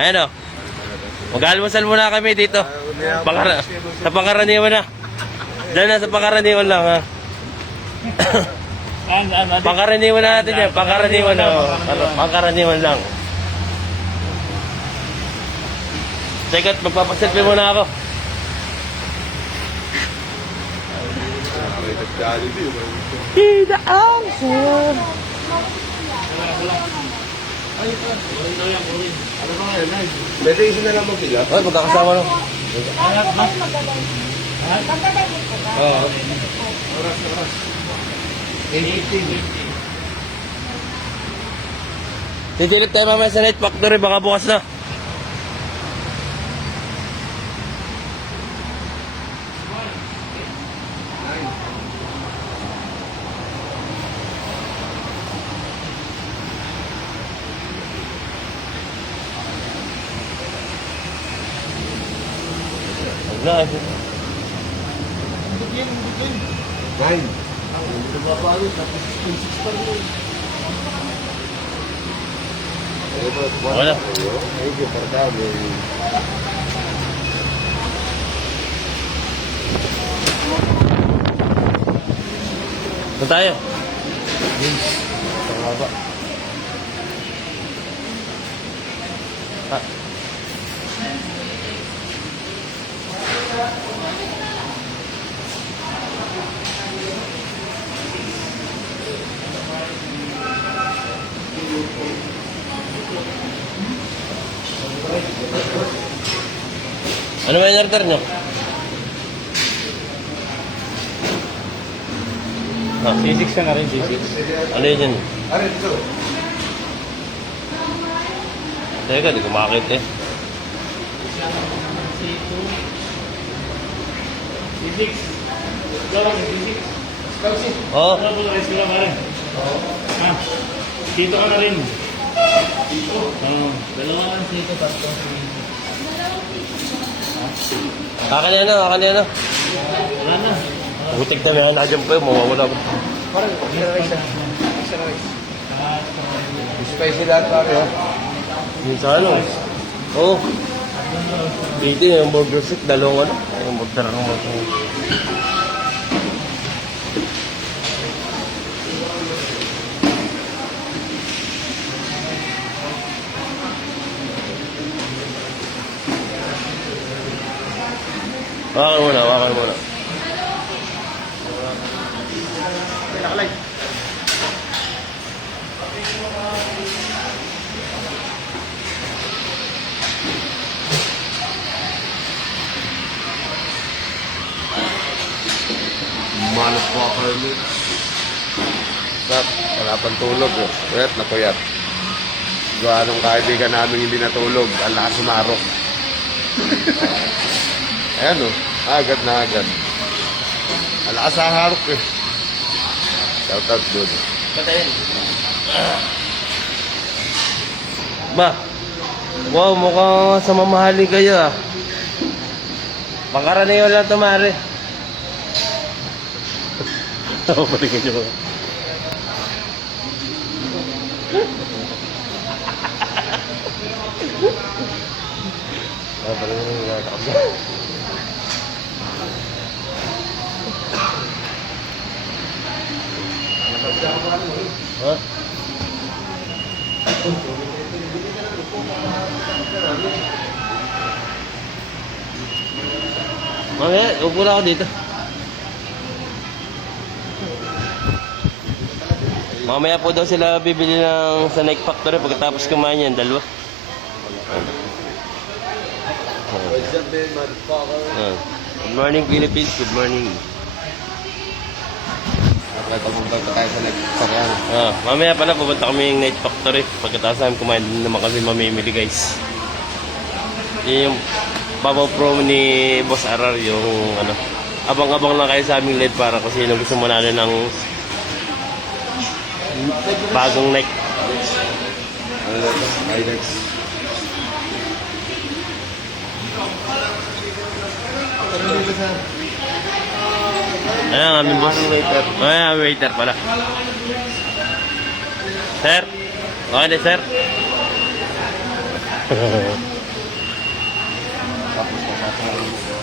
Ayan o. Mag-almusal muna kami dito. Sa pangkaraniwan na. Diyan na sa pangkaraniwan lang ha. Pangkaraniwan na natin yan. Pangkaraniwan na. Pangkaraniwan lang. Teka, magpapaselfie muna ako. Hida ang sun. Pwede isa na lang magpila. Ay, magkakasama no. Oo. Oras. 8:15. Titilip tayo mamaya sa Night Factory. Baka bukas na. Wala. 9. Wala. Medyo pardado. Saan tayo? Pangaba. Ano ba yung order nyo? C6 ka na rin, C6. Ano yun yun? Ano ito? Teka, di ko makakita eh. C2. C6. Ikaw, C6. Oo. Ano po na rin sila pa rin? Ha? Dito ka na rin. Dito? Oo. Dalawa lang dito, tatlo. Akin yan o, akin yan o. Wala na. Butik na yan, nadyan pa yun, mawawala ko. Parang isa na rice. Spicy lahat pare ha. Yun sa ano? Oo. Dito yung burger stick, dalawang ano. Yung burger ng burger. Wakan muna. Nakalay. Motherfucker me. Stop. Wala pang tulog eh. Puyat na puyat. Gawa nung kaibigan namin hindi natulog. Ang lakas sumarok. Ayan o. Agad na agad. Ang lakas sa harok eh. Shout out dude. Patayin. Ba? Wow, mukhang sa mamahali kayo ah. Pangkaraniwan lang ito, Mare. Ako paligyan nyo. Ha? Mamaya, upo na ako dito. Mamaya po daw sila bibili ng sa Nike Factory pagkatapos kumain yan, dalawa. What's up man, motherfucker? Good morning, Philippines. Good morning. Pupunta tayo sa nagpakyan. Mamaya pala pupunta kami yung Night Factory. Pagkatapos namin kumain din naman kasi mamimili guys. Yun yung Papaw Pro ni Boss Arar, yung ano. Abang-abang lang kayo sa aming LED para kung sino gusto mo natin ng bagong Nike. Ano lang ito? Ilex. Ayan ang aming boss. Waiter. Ayan, waiter pala. Sir? Okay na, sir? Tapos papasalamat mo.